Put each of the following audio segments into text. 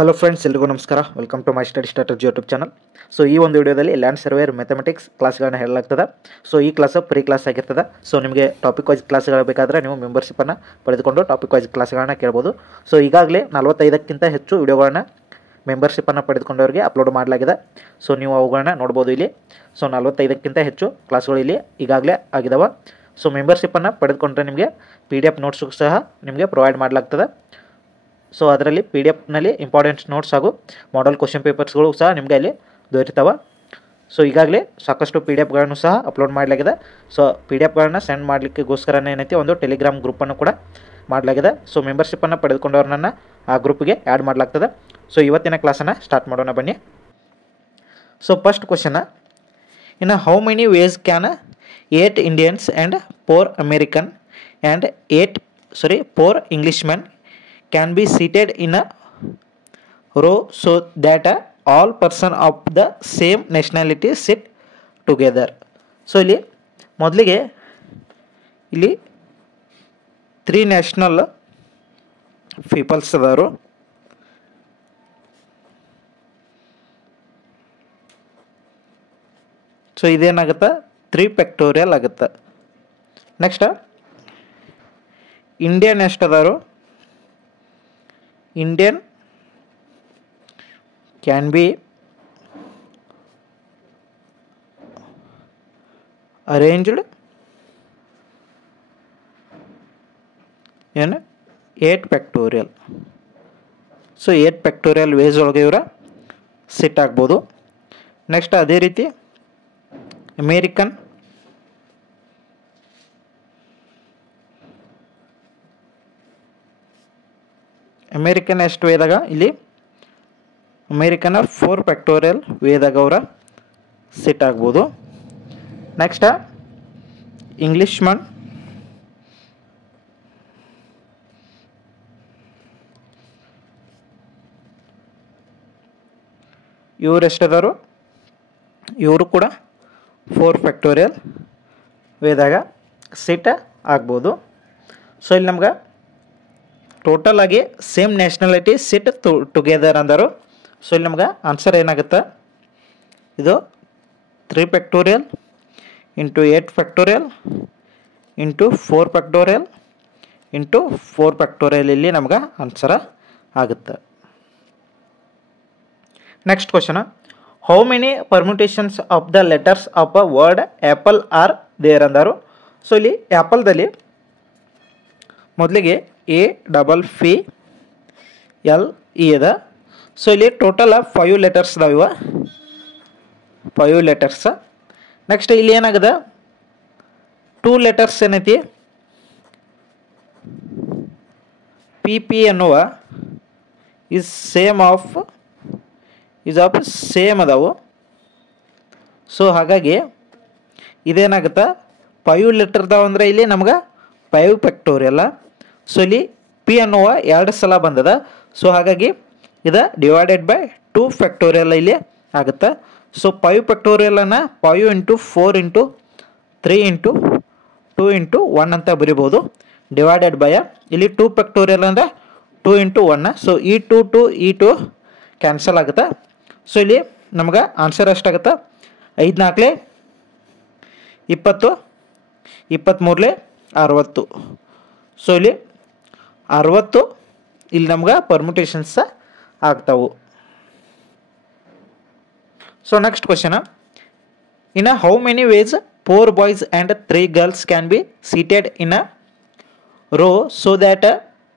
Hello friends, ಎಲ್ರಿಗೂ ನಮಸ್ಕಾರ. Welcome to my study strategy YouTube channel. So ಈ ಒಂದು ವಿಡಿಯೋದಲ್ಲಿ ಲ್ಯಾಂಡ್ ಸರ್ವೇರ್ ಮ್ಯಾಥಮೆಟಿಕ್ಸ್ ಕ್ಲಾಸ್ಗಳನ್ನ ಹೇಳಲಾಗ್ತದೆ. ಸೊ ಈ ಕ್ಲಾಸ್ ಪ್ರೀ ಕ್ಲಾಸ್ ಆಗಿರ್ತದೆ. ಸೊ ನಿಮಗೆ ಟಾಪಿಕ್ ವೈಸ್ ಕ್ಲಾಸ್ಗಳು ಬೇಕಾದರೆ ನೀವು ಮೆಂಬರ್ಶಿಪ್ಪನ್ನು ಪಡೆದುಕೊಂಡು ಟಾಪಿಕ್ ವೈಸ್ ಕ್ಲಾಸ್ಗಳನ್ನ ಕೇಳ್ಬೋದು. ಸೊ ಈಗಾಗಲೇ 45ಕ್ಕಿಂತ ಹೆಚ್ಚು ವಿಡಿಯೋಗಳನ್ನ ಮೆಂಬರ್ಶಿಪ್ಪನ್ನು ಪಡೆದುಕೊಂಡವರಿಗೆ ಅಪ್ಲೋಡ್ ಮಾಡಲಾಗಿದೆ. ಸೊ ನೀವು ಅವುಗಳನ್ನ ನೋಡ್ಬೋದು ಇಲ್ಲಿ. ಸೊ 45ಕ್ಕಿಂತ ಹೆಚ್ಚು ಕ್ಲಾಸ್ಗಳು ಇಲ್ಲಿ ಈಗಾಗಲೇ ಆಗಿದ್ದಾವೆ. ಸೊ ಮೆಂಬರ್ಶಿಪ್ಪನ್ನು ಪಡೆದುಕೊಂಡ್ರೆ ನಿಮಗೆ PDF ನೋಟ್ಸು ಸಹ ನಿಮಗೆ ಪ್ರೊವೈಡ್ ಮಾಡಲಾಗ್ತದೆ. ಸೊ ಅದರಲ್ಲಿ PDF ಇಂಪಾರ್ಟೆಂಟ್ ನೋಟ್ಸ್ ಹಾಗೂ ಮಾಡೆಲ್ ಕ್ವಶನ್ ಪೇಪರ್ಸ್ಗಳು ಸಹ ನಿಮಗೆ ಅಲ್ಲಿ ದೊರೆತವೆ. ಸೊ ಈಗಾಗಲೇ ಸಾಕಷ್ಟು PDFಗಳನ್ನು ಸಹ ಅಪ್ಲೋಡ್ ಮಾಡಲಾಗಿದೆ. ಸೊ PDFಗಳನ್ನ ಸೆಂಡ್ ಮಾಡಲಿಕ್ಕೆಗೋಸ್ಕರನೇ ಏನೈತಿ ಒಂದು ಟೆಲಿಗ್ರಾಮ್ ಗ್ರೂಪನ್ನು ಕೂಡ ಮಾಡಲಾಗಿದೆ. ಸೊ ಮೆಂಬರ್ಶಿಪ್ಪನ್ನು ಪಡೆದುಕೊಂಡವ್ರನ್ನ ಆ ಗ್ರೂಪ್ಗೆ ಆ್ಯಡ್ ಮಾಡಲಾಗ್ತದೆ. ಸೊ ಇವತ್ತಿನ ಕ್ಲಾಸನ್ನು ಸ್ಟಾರ್ಟ್ ಮಾಡೋಣ ಬನ್ನಿ. So first question, in how many ways can 8 Indians and 4 American and 4 Englishmen can be seated in a row so that all person of the same nationality sit together. So ಇಲ್ಲಿ ಮೊದಲಿಗೆ ಇಲ್ಲಿ 3 national peoples ಅದಾರು. So ಇದೇನಾಗುತ್ತೆ, 3 factorial ಆಗುತ್ತೆ. Next Indian ಎಷ್ಟು ಅದಾರು, Indian can be arranged in 8 factorial. So 8 factorial ways ಒಳಗೆ ಇವರ ಸಿಟ್ ಆಗ್ಬೋದು. ನೆಕ್ಸ್ಟ್ ಅದೇ ರೀತಿ ಅಮೇರಿಕನ್ ಎಷ್ಟು ವೇದಾಗ ಇಲ್ಲಿ ಅಮೇರಿಕನ್ 4 ಫ್ಯಾಕ್ಟೋರಿಯಲ್ ವೇದಾಗ ಅವರ ಸಿಟ್ ಆಗ್ಬೋದು. ನೆಕ್ಸ್ಟ್ ಇಂಗ್ಲಿಷ್ಮನ್ ಇವರು ಎಷ್ಟದಾರು, ಇವರು ಕೂಡ 4 ಫ್ಯಾಕ್ಟೋರಿಯಲ್ ವೇದಾಗ ಸಿಟ್ ಆಗ್ಬೋದು. ಸೊ ಇಲ್ಲಿ ನಮ್ಗೆ ಟೋಟಲ್ ಆಗಿ ಸೇಮ್ ನ್ಯಾಷನಾಲಿಟಿ ಸಿಟ್ ಟುಗೆದರ್ ಅಂದರು. ಸೊ ಇಲ್ಲಿ ನಮ್ಗೆ ಆನ್ಸರ್ ಏನಾಗುತ್ತೆ, ಇದು 3 factorial into 8 factorial into 4 factorial into 4 factorial ಇಲ್ಲಿ ನಮ್ಗೆ ಆನ್ಸರ್ ಆಗುತ್ತೆ. Next question, how many permutations of the letters of a word apple are there ಅಂದರು. ಸೊ ಇಲ್ಲಿ ಆ್ಯಪಲ್ದಲ್ಲಿ ಮೊದಲಿಗೆ APPLE ಅದ. ಸೊ ಇಲ್ಲಿ ಟೋಟಲ್ 5 ಲೆಟರ್ಸ್ ಅದಾವ, 5 ಲೆಟರ್ಸ್. ನೆಕ್ಸ್ಟ್ ಇಲ್ಲಿ ಏನಾಗದ, 2 ಲೆಟರ್ಸ್ ಏನೈತಿ PP ಅನ್ನುವ ಈಸ್ ಆಫ್ ಸೇಮ್ ಅದಾವು. ಸೊ ಹಾಗಾಗಿ ಇದೇನಾಗುತ್ತೆ, 5 ಲೆಟರ್ದಾವ ಅಂದರೆ ಇಲ್ಲಿ ನಮ್ಗೆ 5 ಫ್ಯಾಕ್ಟೋರಿಯಲ್. ಸೊ ಇಲ್ಲಿ P ಅನ್ನುವ 2 ಸಲ ಬಂದದ. ಸೊ ಹಾಗಾಗಿ ಇದು ಡಿವೈಡೆಡ್ ಬೈ 2 ಫ್ಯಾಕ್ಟೋರಿಯಲ್ ಇಲ್ಲಿ ಆಗುತ್ತೆ. So 5 ಫ್ಯಾಕ್ಟೋರಿಯಲನ್ನು 5 into 4 into 3 into 2 into 1 ಅಂತ ಬರಿಬೋದು. ಡಿವೈಡೆಡ್ ಬೈ ಇಲ್ಲಿ 2 ಫ್ಯಾಕ್ಟೋರಿಯಲ್ ಅಂದರೆ 2 ಇಂಟು 1. ಸೊ ಈ 2 ಕ್ಯಾನ್ಸಲ್ ಆಗುತ್ತೆ. ಸೊ ಇಲ್ಲಿ ನಮ್ಗೆ ಆನ್ಸರ್ ಎಷ್ಟಾಗುತ್ತೆ, 5 4 20, 23 60. ಸೊ ಇಲ್ಲಿ 60 ಇಲ್ಲಿ ನಮ್ಗೆ ಪರ್ಮ್ಯುಟೇಷನ್ಸ್ ಆಗ್ತಾವು. So next question, in how many ways 4 boys and 3 girls can be seated in a row so that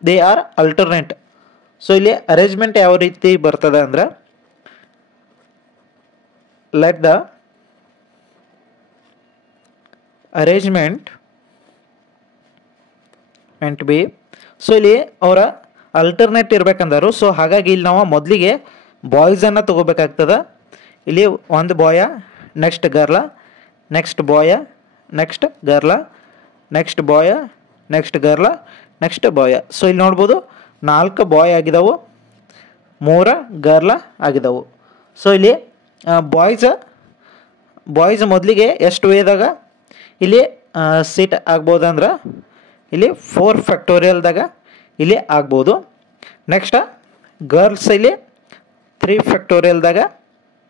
they are alternate. So ಇಲ್ಲಿ ಅರೇಂಜ್ಮೆಂಟ್ ಯಾವ ರೀತಿ ಬರ್ತದೆ ಅಂದ್ರೆ, let the arrangement and B. So ಇಲ್ಲಿ ಅವರ ಅಲ್ಟರ್ನೇಟ್ ಇರ್ಬೇಕಂದರು. ಸೊ ಹಾಗಾಗಿ ಇಲ್ಲಿ ನಾವು ಮೊದಲಿಗೆ ಬಾಯ್ಸನ್ನು ತೊಗೋಬೇಕಾಗ್ತದೆ. ಇಲ್ಲಿ ಒಂದು ಬಾಯ, ನೆಕ್ಸ್ಟ್ ಗರ್ಲ, ನೆಕ್ಸ್ಟ್ ಬಾಯ, ನೆಕ್ಸ್ಟ್ ಗರ್ಲ, ನೆಕ್ಸ್ಟ್ ಬಾಯ, ನೆಕ್ಸ್ಟ್ ಗರ್ಲ, ನೆಕ್ಸ್ಟ್ ಬಾಯ. ಸೊ ಇಲ್ಲಿ ನೋಡ್ಬೋದು 4 ಬಾಯ್ ಆಗಿದ್ದಾವು, 3 ಗರ್ಲ ಆಗಿದ್ದಾವು. ಸೊ ಇಲ್ಲಿ ಬಾಯ್ಸ್ ಮೊದಲಿಗೆ ಎಷ್ಟು ವೇದಾಗ ಇಲ್ಲಿ ಸೀಟ್ ಆಗ್ಬೋದಂದ್ರೆ ಇಲ್ಲಿ 4 ಫ್ಯಾಕ್ಟೋರಿಯಲ್ದಾಗ ಇಲ್ಲಿ ಆಗ್ಬೋದು. ನೆಕ್ಸ್ಟ್ ಗರ್ಲ್ಸ್ ಇಲ್ಲಿ 3 ಫ್ಯಾಕ್ಟೋರಿಯಲ್ದಾಗ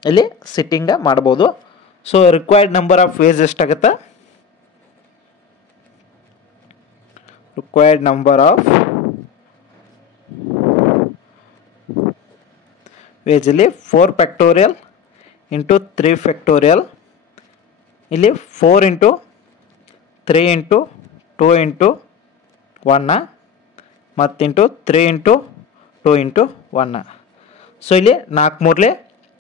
ಇಲ್ಲಿ ಸಿಟ್ಟಿಂಗ ಮಾಡ್ಬೋದು. So required number of ways ಎಷ್ಟಾಗುತ್ತೆ? ರಿಕ್ವೈರ್ಡ್ ನಂಬರ್ ಆಫ್ ವೇಜ್ ಇಲ್ಲಿ 4 ಫ್ಯಾಕ್ಟೋರಿಯಲ್ ಇಂಟು 3 ಫ್ಯಾಕ್ಟೋರಿಯಲ್, ಇಲ್ಲಿ 4 ಇಂಟು 3 ಇಂಟು 2 ಇಂಟು 1 ಮತ್ತು ಇಂಟು 3 ಇಂಟು 2 ಇಂಟು 1. ಸೊ ಇಲ್ಲಿ 4 ಮೂರಲೆ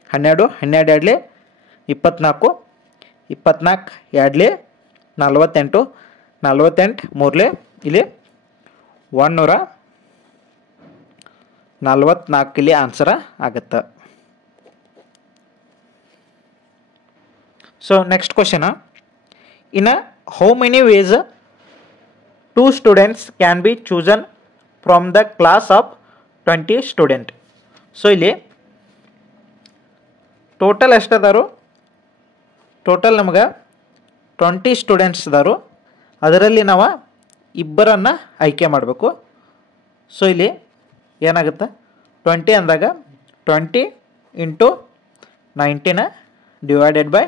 12, 12 ಎರಡಲೆ 24, 24 ಎರಡಲೆ 48, 48 ಮೂರಲೆ ಇಲ್ಲಿ 144 ಇಲ್ಲಿ ಆನ್ಸರ್ ಆಗುತ್ತೆ. So next question, in how many ways 2 students can be chosen from the class of 20 student. So ಇಲ್ಲಿ total ಎಷ್ಟದಾರು? Total ನಮ್ಗೆ 20 ಸ್ಟೂಡೆಂಟ್ಸ್ ಅದಾರು. ಅದರಲ್ಲಿ ನಾವು ಇಬ್ಬರನ್ನು ಆಯ್ಕೆ ಮಾಡಬೇಕು. ಸೊ ಇಲ್ಲಿ ಏನಾಗುತ್ತೆ? 20 ಅಂದಾಗ 20 into 19 divided by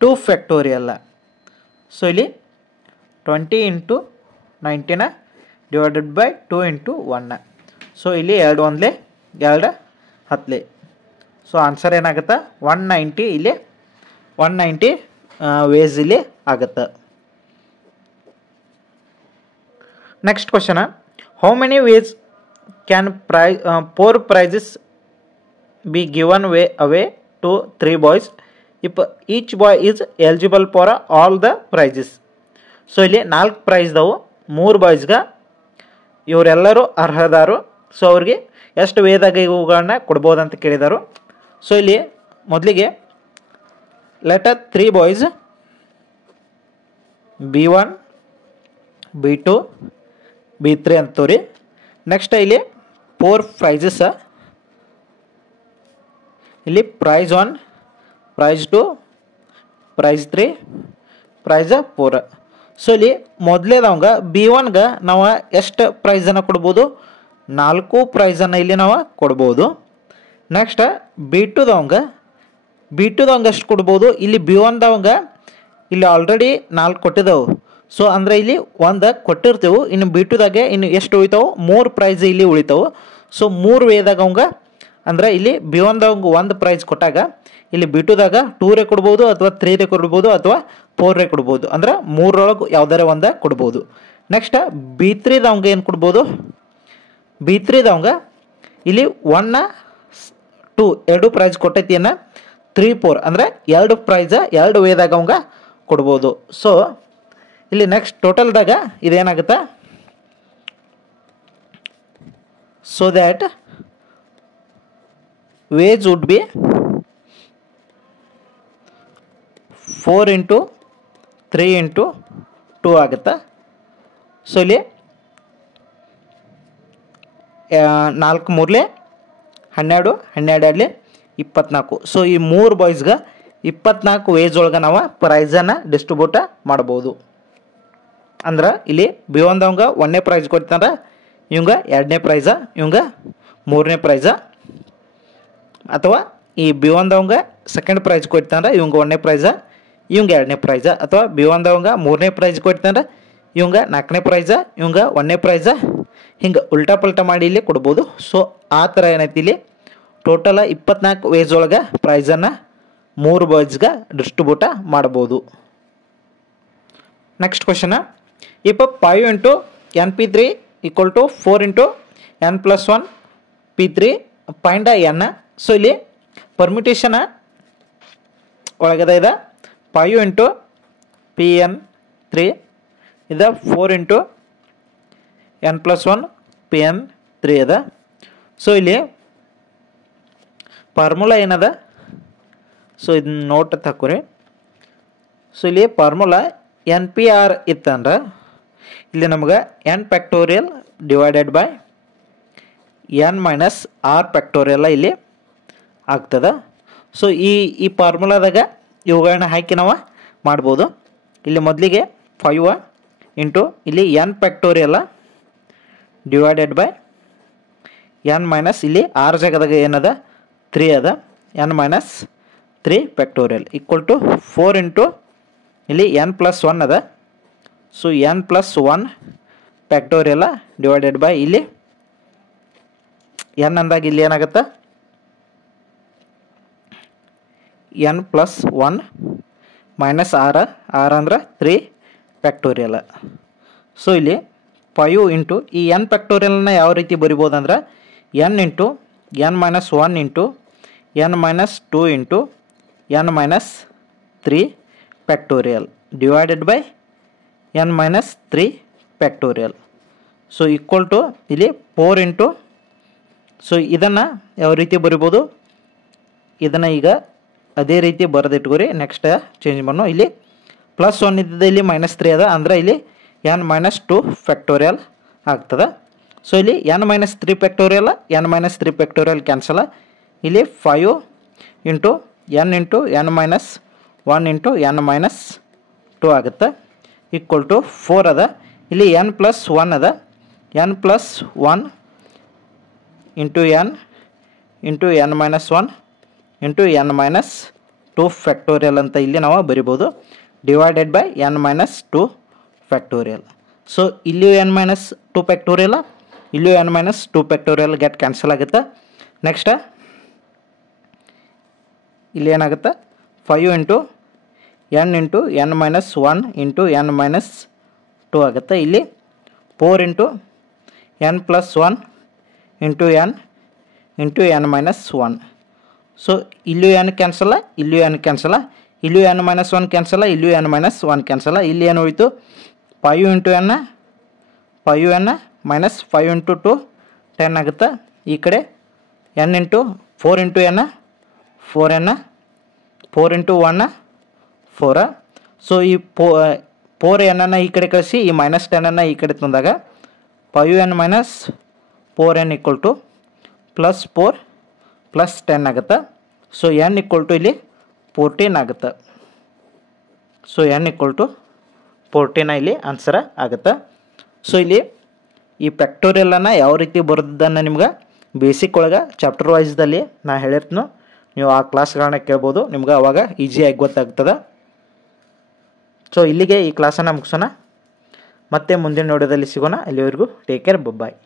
2 factorial. So ಇಲ್ಲಿ 20 into 19 divided by 2 into 1. So ಇಲ್ಲಿ 2 ಒಂದಲೇ 2 10. ಸೊ ಆನ್ಸರ್ ಏನಾಗುತ್ತೆ? 190 ಇಲ್ಲಿ 190 ವೇಸ್ ಇಲ್ಲಿ ಆಗುತ್ತೆ. Next question, how many ways can four prizes be given away to 3 boys if each boy is eligible for all the prizes. So ಇಲ್ಲಿ 4 ಪ್ರೈಸ್ದವು 3 ಬಾಯ್ಸ್ಗೆ ಇವರೆಲ್ಲರೂ ಅರ್ಹದಾರು. So ಅವ್ರಿಗೆ ಎಷ್ಟು ವೇದಾಗ ಇವುಗಳನ್ನ ಕೊಡ್ಬೋದಂತ ಕೇಳಿದರು. ಸೊ ಇಲ್ಲಿ ಮೊದಲಿಗೆ letter 3 boys B1 B2 B3 ಅಂತವ್ರಿ. Next ಇಲ್ಲಿ 4 prizes, ಇಲ್ಲಿ prize 1, prize 2, prize 3, prize 4. So ಇಲ್ಲಿ ಮೊದಲೇದವಂಗ B1ಗೆ ನಾವು ಎಷ್ಟು ಪ್ರೈಸನ್ನು ಕೊಡ್ಬೋದು? 4 ಪ್ರೈಸನ್ನು ಇಲ್ಲಿ ನಾವು ಕೊಡ್ಬೋದು. ನೆಕ್ಸ್ಟ್ B2ದವಂಗ ಎಷ್ಟು ಕೊಡ್ಬೋದು? ಇಲ್ಲಿ B1ದವಂಗ ಇಲ್ಲಿ ಆಲ್ರೆಡಿ 4 ಕೊಟ್ಟಿದ್ದವು. ಸೊ ಅಂದರೆ ಇಲ್ಲಿ 1 ಕೊಟ್ಟಿರ್ತೀವಿ. ಇನ್ನು B2ದಾಗೆ ಇನ್ನು ಎಷ್ಟು ಉಳಿತಾವೆ? 3 ಪ್ರೈಸ್ ಇಲ್ಲಿ ಉಳಿತಾವೆ. ಸೊ 3 ವೇದಾಗ ಅವಂಗ ಅಂದರೆ ಇಲ್ಲಿ B1ದವಂಗ 1 ಪ್ರೈಸ್ ಕೊಟ್ಟಾಗ ಇಲ್ಲಿ B2ದಾಗ 2 ರೇ ಕೊಡ್ಬೋದು, ಅಥವಾ 3 ರೇ ಕೊಡ್ಬೋದು, ಅಥವಾ 4 ರೇ ಕೊಡ್ಬೋದು. ಅಂದ್ರೆ 3ರೊಳಗೆ ಯಾವ್ದಾರ 1 ಕೊಡ್ಬೋದು. ನೆಕ್ಸ್ಟ್ B3ದವಂಗ ಏನು ಕೊಡ್ಬೋದು? B3ದವಂಗ ಇಲ್ಲಿ 1 2 2 ಪ್ರೈಸ್ ಕೊಟ್ಟೈತಿ. 3 4 ಅಂದರೆ 2 ಪ್ರೈಸ್ 2 ವೇದಾಗ ಅವಂಗ ಕೊಡ್ಬೋದು. ಸೊ ಇಲ್ಲಿ ನೆಕ್ಸ್ಟ್ ಟೋಟಲ್ದಾಗ ಇದೇನಾಗುತ್ತೆ? So that ways would be 4 into 3 into 2 ಆಗುತ್ತೆ. ಸೊ ಇಲ್ಲಿ 4 ಮೂರಲೆ 12, 12 ಎರಡಲೆ 24. ಸೊ ಈ 3 ಬಾಯ್ಸ್ಗೆ 24 ವೇಜ್ ಒಳಗೆ ನಾವು ಪ್ರೈಸನ್ನು ಡಿಸ್ಟ್ರಿಬ್ಯೂಟ್ ಮಾಡ್ಬೋದು. ಅಂದ್ರೆ ಇಲ್ಲಿ B1ದವಂಗ 1ನೇ ಪ್ರೈಸ್ ಕೊಡ್ತಾರ, ಇವಂಗ 2ನೇ ಪ್ರೈಸ, ಇವಂಗ 3ನೇ ಪ್ರೈಸ. ಅಥವಾ ಈ B1ದವಂಗ ಸೆಕೆಂಡ್ ಪ್ರೈಸ್ ಕೊಡ್ತಾರ, ಇವಂಗ 1ನೇ ಪ್ರೈಸ, ಇವಂಗ 2ನೇ ಪ್ರೈಸ. ಅಥವಾ B1ದವಂಗ 3ನೇ ಪ್ರೈಸ್ ಕೊಡ್ತಾರ, ಇವಂಗ 4ನೇ ಪ್ರೈಸ, ಇವಂಗ 1ನೇ ಪ್ರೈಸ. ಹಿಂಗೆ ಉಲ್ಟಾ ಪಲ್ಟಾ ಮಾಡಿ ಇಲ್ಲಿ ಕೊಡ್ಬೋದು. ಸೊ ಆ ಥರ ಏನೈತಿ ಇಲ್ಲಿ ಟೋಟಲ 24 ವೇಜ್ ಒಳಗೆ ಪ್ರೈಸನ್ನು 3 ಬಾಯ್ಸ್ಗೆ ಡಿಸ್ಟ್ರಿಬ್ಯೂಟ ಮಾಡ್ಬೋದು. Next question, if 5 into NP3 equal to 4 into N+1 P3 find N. So ಇಲ್ಲಿ ಪರ್ಮಿಟೇಷನ್ ಒಳಗದ ಇದೆ 5 ಇಂಟು PN3 ಇದು 4 ಇಂಟು N+1 PN3 ಅದ. ಸೊ ಇಲ್ಲಿ ಫಾರ್ಮುಲಾ ಏನದ? ಸೊ ಇದನ್ನ ನೋಟ್ ತಕ್ಕೊರಿ. ಸೊ ಇಲ್ಲಿ ಫಾರ್ಮುಲಾ NPR ಇತ್ತಂದ್ರೆ ಇಲ್ಲಿ ನಮ್ಗೆ N factorial divided by N minus R factorial ಇಲ್ಲಿ ಆಗ್ತದೆ. ಸೊ ಈ ಫಾರ್ಮುಲಾದಾಗ ಇವುಗಳನ್ನ ಹಾಕಿ ನಾವು ಮಾಡ್ಬೋದು. ಇಲ್ಲಿ ಮೊದಲಿಗೆ 5 ಇಂಟು ಇಲ್ಲಿ N factorial divided by N minus ಇಲ್ಲಿ R ಜಾಗದಾಗ ಏನದ 3 ಅದ n minus 3 factorial equal to 4 into ಇಲ್ಲಿ n ಪ್ಲಸ್ 1 ಅದ. So n plus 1 factorial divided by ಇಲ್ಲಿ n ಅಂದಾಗ ಇಲ್ಲಿ ಏನಾಗುತ್ತೆ n ಪ್ಲಸ್ 1 ಮೈನಸ್ r ಅಂದ್ರೆ 3 ಫ್ಯಾಕ್ಟೋರಿಯಲ್. ಸೊ ಇಲ್ಲಿ 5 ಇಂಟು ಈ n ಫ್ಯಾಕ್ಟೋರಿಯಲ್ನ ಯಾವ ರೀತಿ ಬರಿಬೋದು ಅಂದ್ರೆ n into n minus 1 into n minus 2 into n minus 3 factorial divided by n minus 3 factorial. So equal to ಇಲ್ಲಿ 4 ಇಂಟು ಸೊ ಇದನ್ನು ಯಾವ ರೀತಿ ಬರಿಬೋದು ಇದನ್ನು ಈಗ ಅದೇ ರೀತಿ ಬರೆದಿಟ್ಕೋರಿ. ನೆಕ್ಸ್ಟ್ ಚೇಂಜ್ ಮಾಡೋ ಇಲ್ಲಿ ಪ್ಲಸ್ 1 ಇದ್ದಿದ್ದು ಇಲ್ಲಿ ಮೈನಸ್ 3 ಅದ ಅಂದರೆ ಇಲ್ಲಿ n ಮೈನಸ್ 2 ಫ್ಯಾಕ್ಟೋರಿಯಲ್ ಆಗ್ತದೆ. ಸೊ ಇಲ್ಲಿ n minus 3 factorial n minus 3 factorial cancel. ಇಲ್ಲಿ 5 into n minus 1 into n minus 2 ಆಗುತ್ತೆ ಈಕ್ವಲ್ ಟು 4 ಅದ. ಇಲ್ಲಿ n ಪ್ಲಸ್ 1 ಅದ n plus 1 into n minus 1 into n minus 2 factorial ಅಂತ ಇಲ್ಲಿ ನಾವು ಬರಿಬೋದು divided by n minus 2 factorial. So ಇಲ್ಲಿಯೂ n ಮೈನಸ್ 2 ಫ್ಯಾಕ್ಟೋರಿಯಲ್ ಇಲ್ಲಿಯೂ n minus 2 factorial get cancel ಆಗುತ್ತೆ. ನೆಕ್ಸ್ಟ್ ಇಲ್ಲಿ ಏನಾಗುತ್ತೆ 5 into n minus 1 into n minus 2 ಆಗುತ್ತೆ. ಇಲ್ಲಿ 4 into n plus 1 into n minus 1. So ಇಲ್ಲಿಯೂ n ಕ್ಯಾನ್ಸಲ್ಲ ಇಲ್ಲಿಯೂ n ಕ್ಯಾನ್ಸಲ್ಲ ಇಲ್ಲಿಯೂ n ಮೈನಸ್ 1 ಕ್ಯಾನ್ಸಲ್ಲ ಇಲ್ಲಿಯೂ n ಮೈನಸ್ 1 ಕ್ಯಾನ್ಸಲ್ಲ. ಇಲ್ಲಿ ಏನು ಹೋಯಿತು 5 ಇಂಟು n ಮೈನಸ್ 5 ಇಂಟು 2 10 ಆಗುತ್ತೆ. ಈ ಕಡೆ n into 4 into n 4 into 1 4. So ಈ 4n ಈ ಕಡೆ ಕಳಿಸಿ ಈ ಮೈನಸ್ 10 ಈ ಕಡೆ ತಂದಾಗ 5n minus 4n equal to plus 4 plus 10 ಆಗುತ್ತೆ. ಸೊ n ಈಕ್ವಲ್ ಟು ಇಲ್ಲಿ 14 ಆಗುತ್ತೆ. ಸೊ n ಈಕ್ವಲ್ ಟು 14 ಇಲ್ಲಿ ಆನ್ಸರ್ ಆಗುತ್ತೆ. ಸೊ ಇಲ್ಲಿ ಈ ಫ್ಯಾಕ್ಟೋರಿಯಲನ್ನು ಯಾವ ರೀತಿ ಬರೋದನ್ನು ನಿಮ್ಗೆ ಬೇಸಿಕ್ ಒಳಗೆ ಚಾಪ್ಟರ್ ವೈಸ್ದಲ್ಲಿ ನಾ ಹೇಳಿರ್ತೀನಿ, ನೀವು ಆ ಕ್ಲಾಸ್ಗಳನ್ನ ಕೇಳ್ಬೋದು, ನಿಮ್ಗೆ ಅವಾಗ ಈಸಿಯಾಗಿ ಗೊತ್ತಾಗ್ತದೆ. ಸೊ ಇಲ್ಲಿಗೆ ಈ ಕ್ಲಾಸನ್ನು ಮುಗಿಸೋಣ, ಮತ್ತೆ ಮುಂದಿನ ವಿಡಿಯೋದಲ್ಲಿ ಸಿಗೋಣ. ಅಲ್ಲಿವರೆಗೂ ಟೇಕ್ ಕೇರ್, ಬಾಯ್.